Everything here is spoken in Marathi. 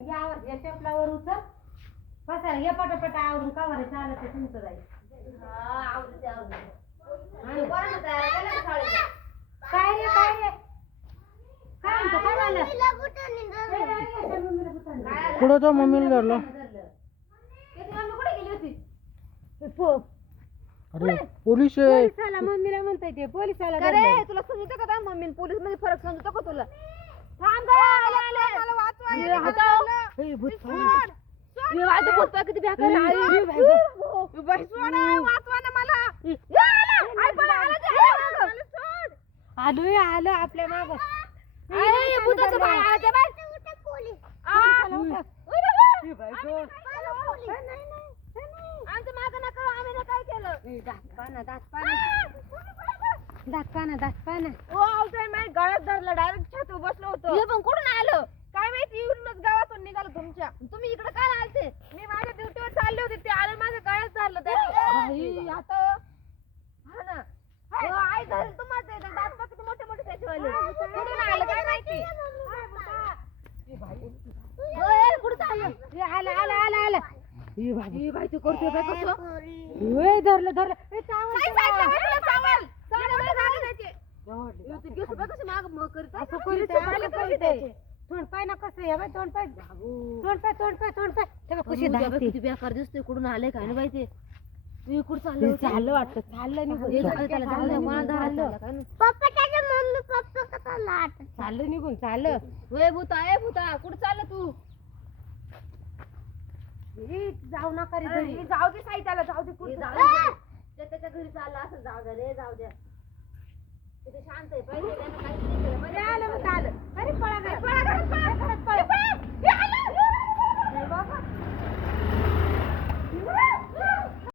यावर या चपलावर उचल बसा हे पटापट आवरून कवर चालत आहे तुमचं जाईल काय रे काय रे काय म्हणतो काय झालं कुठं तो मम्मीला धरलं कुठे गेली होती अरे पोलीस आहे पोलिसाला मम्मीला म्हणताय ते पोलिसाला अरे तुला समजतं का त्या मम्मी पोलीस मध्ये फरक समजतो का तुला थांब गं, आले मला वाचवायचं ए, भूत सोड मी वाजतो बोलतोय किती भ्याकला बाई सोड वाचवा ना मला आई पण आला ते सोड आलोय आलो आपल्या माग अरे भूताचं बाळ आलं ते बाई पोलीस आमचं मागं नका आम्ही ना काय केलं दात पाना ओ आवताय माझ्या गळ्यात धरलं डायरेक्ट छातीवर बसलो होतो हे पण कुठून आलं काय माहिती इकडूनच गावातून निघालो तुमच्या तुम्ही इकडे काय आलते मी माझ्या ड्युटीवर चालले होते ते आलं माझ्या गळ्यात धरलं त्यांनी आता हा ना हो, आई धरेल तुम्हाला ते दात बघ किती मोठे मोठे त्याच्यावाले कुठून आलं काय माहिती ओय कुठं चाललं आला आला आला आला ही बाई तू करतोय काय कसं धरलं धरलं ए, चावल, काय चावल. साईडला चावल साईडला झाले त्याचे ते गेस बघ कसे माग मग करत असं करीत आहे, असं करीत आहे. तोंड पाय ना कसं आहे बाई तोंड पाय हे बघ कशी धावते. किती बेकार दिसतोय कुठून आले काय ना बाई ते तू कुठं चाललं चाललं वाटतं चाललं निघून चाललं निघून चाललं वे भूता कुठं चाललं तू ए, जाऊ नका रे अरे, घरी. जाऊ दे साईताला जाऊ दे कुठं त्याच्या घरी चाललं असं जाऊ द्या रे जाऊ द्या तिथे शांत आहे पहिले त्यानं काहीच नाही केलं आलं मग आलं अरे पळा घरात. पळा घरात, पळा. घरात पळा. पळा.